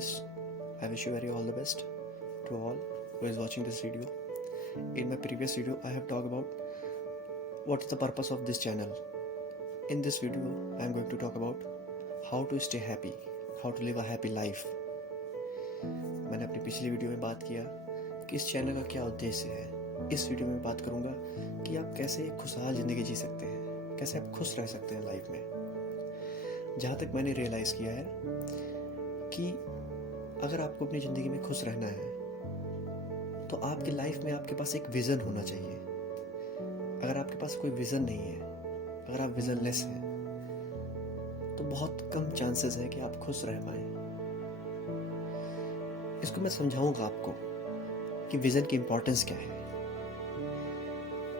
guys. I wish you very all the best to all who is watching this video. In my previous video, I have talked about what is the purpose of this channel. In this video, I am going to talk about how to stay happy, how to live a happy life. मैंने अपनी पिछली video में बात किया कि इस channel का क्या उद्देश्य है. इस वीडियो में बात करूंगा कि आप कैसे एक खुशहाल ज़िंदगी जी सकते हैं, कैसे आप खुश रह सकते हैं लाइफ में. जहाँ तक मैंने रियलाइज़ किया है कि अगर आपको अपनी ज़िंदगी में खुश रहना है तो आपकी लाइफ में आपके पास एक विज़न होना चाहिए. अगर आपके पास कोई विज़न नहीं है, अगर आप विज़नलेस हैं, तो बहुत कम चांसेस है कि आप खुश रह पाएँ. इसको मैं समझाऊंगा आपको कि विज़न की इम्पोर्टेंस क्या है.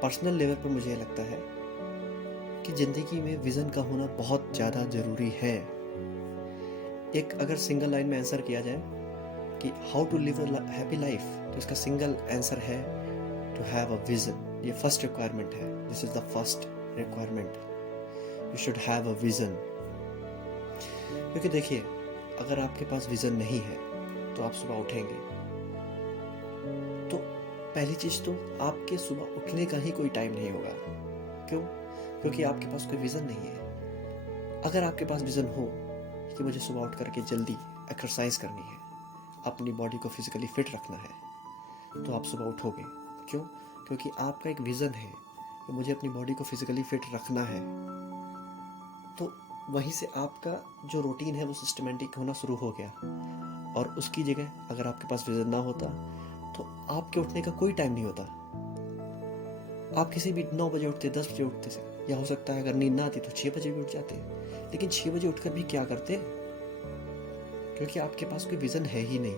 पर्सनल लेवल पर मुझे लगता है कि ज़िंदगी में विज़न का होना बहुत ज़्यादा ज़रूरी है. एक अगर सिंगल लाइन में आंसर किया जाए कि how to live a happy life, तो इसका सिंगल आंसर है टू हैव अ विज़न. ये फर्स्ट रिक्वायरमेंट है. This is the first requirement. You should have a vision. क्योंकि देखिए, अगर आपके पास विज़न नहीं है तो आप सुबह उठेंगे तो पहली चीज़ तो आपके सुबह उठने का ही कोई टाइम नहीं होगा. क्यों? क्योंकि आपके पास कोई विज़न नहीं है. अगर आपके पास विज़न हो कि मुझे सुबह उठ करके जल्दी एक्सरसाइज करनी है, अपनी बॉडी को फिजिकली फिट रखना है, तो आप सुबह उठोगे. क्यों? क्योंकि आपका एक विज़न है कि मुझे अपनी बॉडी को फिजिकली फिट रखना है. तो वहीं से आपका जो रूटीन है वो सिस्टमेटिक होना शुरू हो गया. और उसकी जगह अगर आपके पास विज़न ना होता तो आपके उठने का कोई टाइम नहीं होता. आप किसी भी 9 बजे उठते, 10 बजे उठते से, या हो सकता है अगर नींद ना आती तो 6 बजे भी उठ जाते. लेकिन 6 बजे उठकर भी क्या करते? क्योंकि आपके पास कोई विज़न है ही नहीं.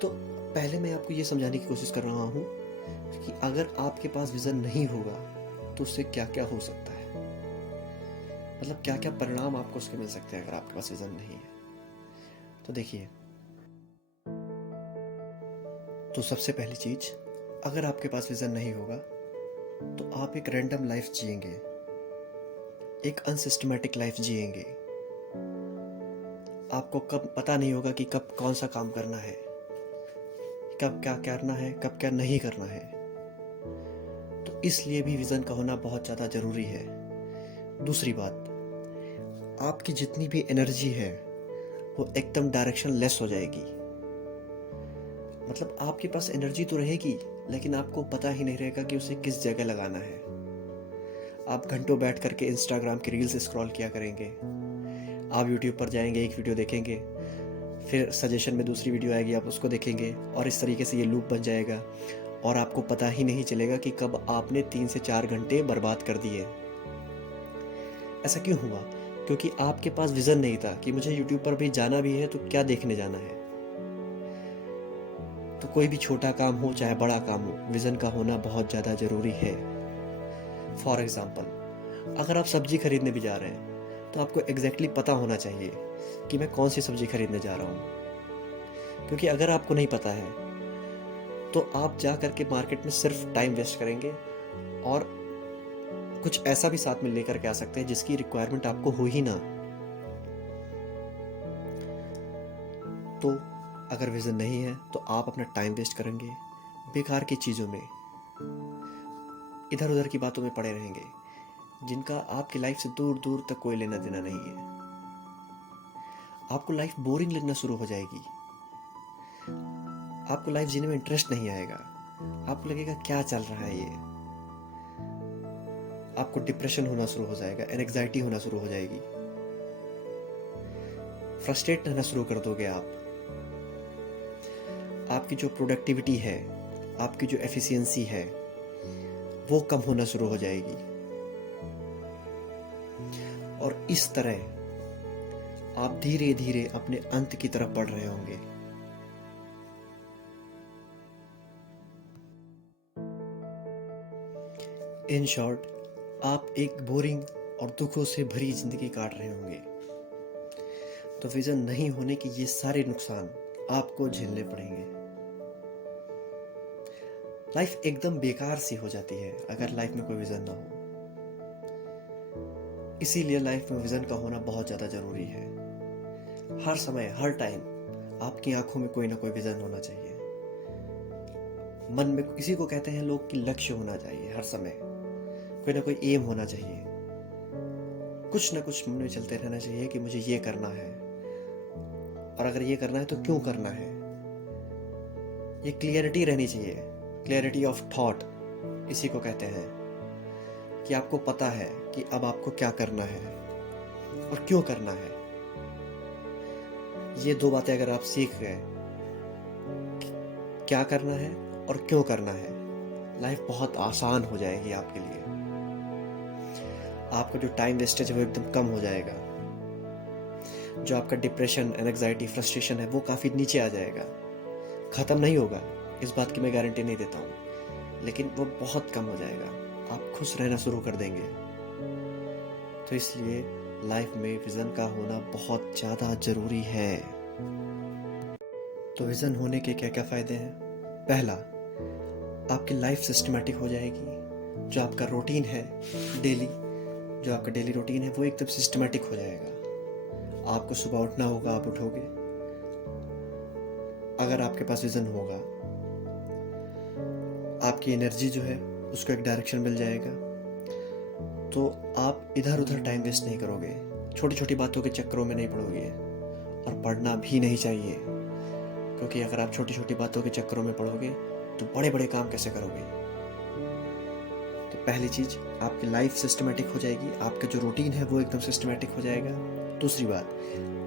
तो पहले मैं आपको ये समझाने की कोशिश कर रहा हूँ कि अगर आपके पास विज़न नहीं होगा तो उससे क्या क्या हो सकता है, मतलब क्या क्या परिणाम आपको उसके मिल सकते हैं अगर आपके पास विज़न नहीं है. तो देखिए, तो सबसे पहली चीज़, अगर आपके पास विज़न नहीं होगा तो आप एक रैंडम लाइफ जिएंगे, एक अनसिस्टमैटिक लाइफ जिएंगे. आपको कब पता नहीं होगा कि कब कौन सा काम करना है, कब क्या करना है, कब क्या नहीं करना है. तो इसलिए भी विज़न का होना बहुत ज़्यादा ज़रूरी है. दूसरी बात, आपकी जितनी भी एनर्जी है वो एकदम डायरेक्शन लेस हो जाएगी. मतलब आपके पास एनर्जी तो रहेगी लेकिन आपको पता ही नहीं रहेगा कि उसे किस जगह लगाना है. आप घंटों बैठ करके इंस्टाग्राम की रील्स स्क्रॉल किया करेंगे. आप यूट्यूब पर जाएंगे, एक वीडियो देखेंगे, फिर सजेशन में दूसरी वीडियो आएगी, आप उसको देखेंगे, और इस तरीके से ये लूप बन जाएगा और आपको पता ही नहीं चलेगा कि कब आपने 3 से 4 घंटे बर्बाद कर दिए. ऐसा क्यों हुआ? क्योंकि आपके पास विज़न नहीं था कि मुझे यूट्यूब पर भी जाना भी है तो क्या देखने जाना है. तो कोई भी छोटा काम हो चाहे बड़ा काम हो, विज़न का होना बहुत ज़्यादा ज़रूरी है. फॉर एग्ज़ाम्पल, अगर आप सब्ज़ी खरीदने भी जा रहे हैं तो आपको एग्जैक्टली पता होना चाहिए कि मैं कौन सी सब्ज़ी खरीदने जा रहा हूँ. क्योंकि अगर आपको नहीं पता है तो आप जा करके मार्केट में सिर्फ टाइम वेस्ट करेंगे और कुछ ऐसा भी साथ में लेकर के आ सकते हैं जिसकी रिक्वायरमेंट आपको हो ही ना. तो अगर विज़न नहीं है तो आप अपना टाइम वेस्ट करेंगे बेकार की चीज़ों में, इधर उधर की बातों में पड़े रहेंगे जिनका आपकी लाइफ से दूर दूर तक कोई लेना देना नहीं है. आपको लाइफ बोरिंग लगना शुरू हो जाएगी. आपको लाइफ जीने में इंटरेस्ट नहीं आएगा. आपको लगेगा क्या चल रहा है ये. आपको डिप्रेशन होना शुरू हो जाएगा, एंग्जाइटी होना शुरू हो जाएगी, फ्रस्ट्रेट रहना शुरू कर दोगे आप. आपकी जो प्रोडक्टिविटी है, आपकी जो एफिशिएंसी है, वो कम होना शुरू हो जाएगी. और इस तरह आप धीरे धीरे अपने अंत की तरफ बढ़ रहे होंगे. इन शॉर्ट, आप एक बोरिंग और दुखों से भरी जिंदगी काट रहे होंगे. तो विज़न नहीं होने के ये सारे नुकसान आपको झेलने पड़ेंगे. लाइफ एकदम बेकार सी हो जाती है अगर लाइफ में कोई विज़न ना हो. इसीलिए लाइफ में विज़न का होना बहुत ज़्यादा ज़रूरी है. हर समय, हर टाइम आपकी आंखों में कोई ना कोई विजन होना चाहिए। मन में किसी को कहते हैं लोग कि लक्ष्य होना चाहिए, हर समय कोई ना कोई एम होना चाहिए। कुछ ना कुछ मन में चलते रहना चाहिए कि मुझे ये करना है, और अगर ये करना है तो क्यों करना है। ये क्लियरिटी रहनी चाहिए, क्लियरिटी ऑफ थॉट इसी को कहते हैं, कि आपको पता है कि अब आपको क्या करना है और क्यों करना है। ये दो बातें अगर आप सीख गए, क्या करना है और क्यों करना है, लाइफ बहुत आसान हो जाएगी आपके लिए। आपका जो टाइम वेस्टेज है वो एकदम कम हो जाएगा। जो आपका डिप्रेशन, एंजाइटी, फ्रस्ट्रेशन है वो काफ़ी नीचे आ जाएगा। ख़त्म नहीं होगा, इस बात की मैं गारंटी नहीं देता हूँ, लेकिन वो बहुत कम हो जाएगा। आप खुश रहना शुरू कर देंगे। तो इसलिए लाइफ में विज़न का होना बहुत ज़्यादा ज़रूरी है। तो विज़न होने के क्या क्या फ़ायदे हैं? पहला, आपकी लाइफ सिस्टमेटिक हो जाएगी। जो आपका रूटीन है डेली, जो आपका डेली रूटीन है वो एकदम सिस्टमेटिक हो जाएगा। आपको सुबह उठना होगा, आप उठोगे। अगर आपके पास विज़न होगा, आपकी एनर्जी जो है उसको एक डायरेक्शन मिल जाएगा। तो आप इधर उधर टाइम वेस्ट नहीं करोगे, छोटी छोटी बातों के चक्करों में नहीं पड़ोगे, और पढ़ना भी नहीं चाहिए, क्योंकि अगर आप छोटी छोटी बातों के चक्करों में पड़ोगे तो बड़े बड़े काम कैसे करोगे। तो पहली चीज़, आपकी लाइफ सिस्टमेटिक हो जाएगी, आपका जो रूटीन है वो एकदम सिस्टमेटिक हो जाएगा। दूसरी बात,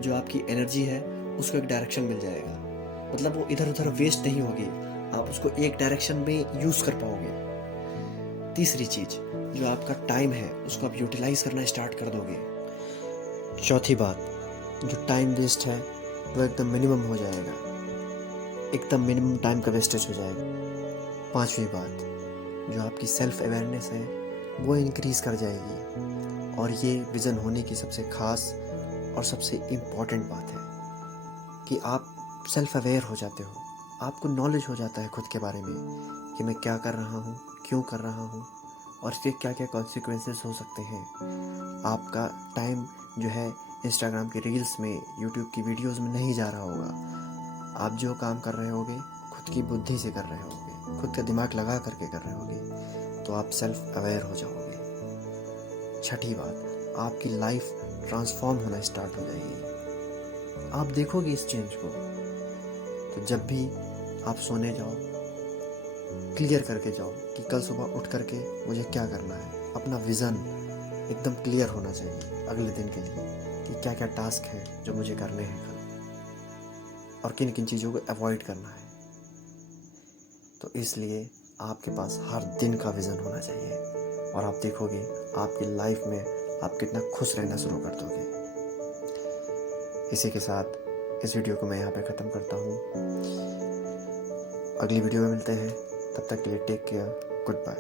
जो आपकी एनर्जी है उसको एक डायरेक्शन मिल जाएगा, मतलब वो इधर उधर वेस्ट नहीं होगी, आप उसको एक डायरेक्शन में यूज़ कर पाओगे। तीसरी चीज़, जो आपका टाइम है उसको आप यूटिलाइज करना स्टार्ट कर दोगे। चौथी बात, जो टाइम वेस्ट है वो एकदम मिनिमम हो जाएगा, एकदम मिनिमम टाइम का वेस्टेज हो जाएगा। पांचवी बात, जो आपकी सेल्फ अवेयरनेस है वो इंक्रीज़ कर जाएगी, और ये विज़न होने की सबसे ख़ास और सबसे इम्पॉर्टेंट बात है कि आप सेल्फ अवेयर हो जाते हो। आपको नॉलेज हो जाता है खुद के बारे में कि मैं क्या कर रहा हूँ, क्यों कर रहा हूँ, और इसके क्या क्या कॉन्सिक्वेंसेस हो सकते हैं। आपका टाइम जो है इंस्टाग्राम की रील्स में, यूट्यूब की वीडियोस में नहीं जा रहा होगा। आप जो काम कर रहे होगे खुद की बुद्धि से कर रहे होगे, खुद का दिमाग लगा करके कर रहे होगे, तो आप सेल्फ अवेयर हो जाओगे। छठी बात, आपकी लाइफ ट्रांसफॉर्म होना स्टार्ट हो जाएगी। आप देखोगे इस चेंज को। तो जब भी आप सोने जाओ, क्लियर करके जाओ कि कल सुबह उठ करके मुझे क्या करना है। अपना विज़न एकदम क्लियर होना चाहिए अगले दिन के लिए, कि क्या क्या टास्क है जो मुझे करने हैं कल, और किन किन चीज़ों को अवॉइड करना है। तो इसलिए आपके पास हर दिन का विज़न होना चाहिए, और आप देखोगे आपकी लाइफ में आप कितना खुश रहना शुरू कर दोगे। इसी के साथ इस वीडियो को मैं यहाँ पे ख़त्म करता हूँ। अगली वीडियो में मिलते हैं, तब तक के लिए टेक केयर, गुड बाय।